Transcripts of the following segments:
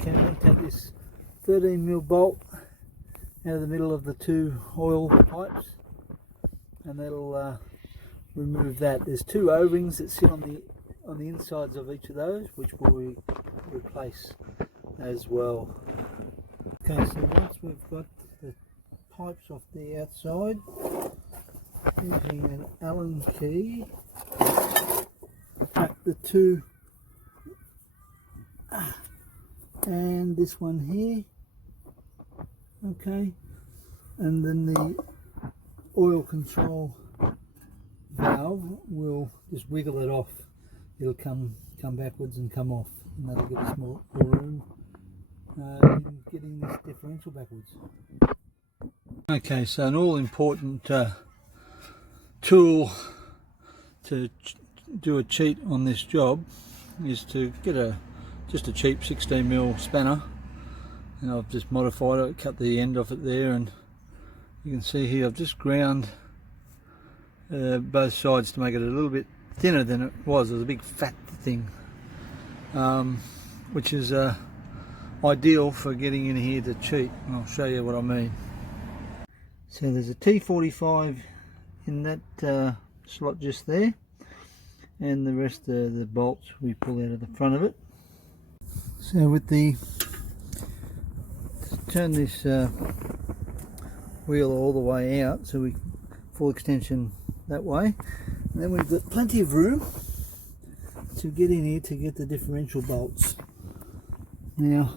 Okay, I'm going to take this 13mm bolt out of the middle of the two oil pipes, and that'll remove that. There's two O-rings that sit on the insides of each of those, which will replace as well. Okay, so once we've got the pipes off the outside, using an Allen key, crack the two, and this one here, okay, and then the oil control valve will just wiggle it off. It'll come backwards and come off, and that'll give us more room in getting this differential backwards. Okay, so an all important tool to do a cheat on this job is to get just a cheap 16mm spanner, and I've just modified it, cut the end off it there, and you can see here I've just ground both sides to make it a little bit thinner than it was. It was a big fat thing, which is ideal for getting in here to cheat, and I'll show you what I mean. So there's a T45 in that slot just there, and the rest of the bolts we pull out of the front of it. So with turn this wheel all the way out, so we full extension that way, and then we've got plenty of room to get in here to get the differential bolts. Now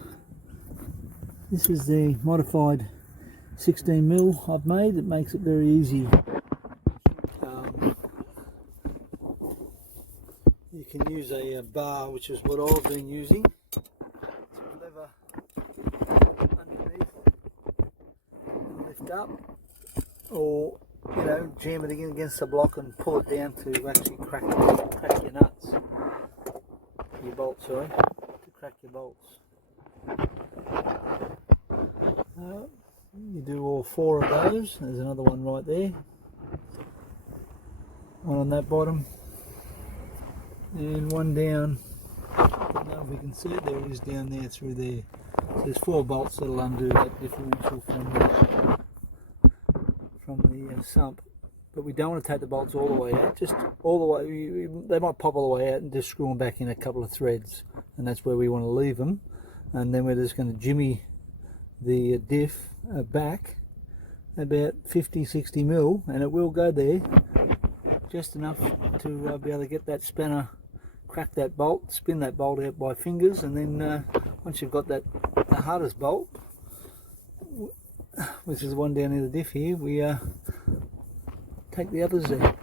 this is the modified 16mm I've made. It makes it very easy. You can use a bar, which is what I've been using, to lever underneath and lift up, or jam it against the block and pull it down to actually crack your nuts, your bolts, sorry, to crack your bolts. You do all four of those. There's another one right there, one on that bottom, and one down. I don't know if we can see it. There it is down there through there. So there's 4 bolts that'll undo that differential from the sump. But we don't want to take the bolts all the way out. Just all the way. They might pop all the way out, and just screw them back in a couple of threads, and that's where we want to leave them. And then we're just going to jimmy the diff back about 50-60mm, and it will go there just enough to be able to get that spanner, crack that bolt, spin that bolt out by fingers, and then once you've got the hardest bolt, which is the one down near the diff here, we take the others there.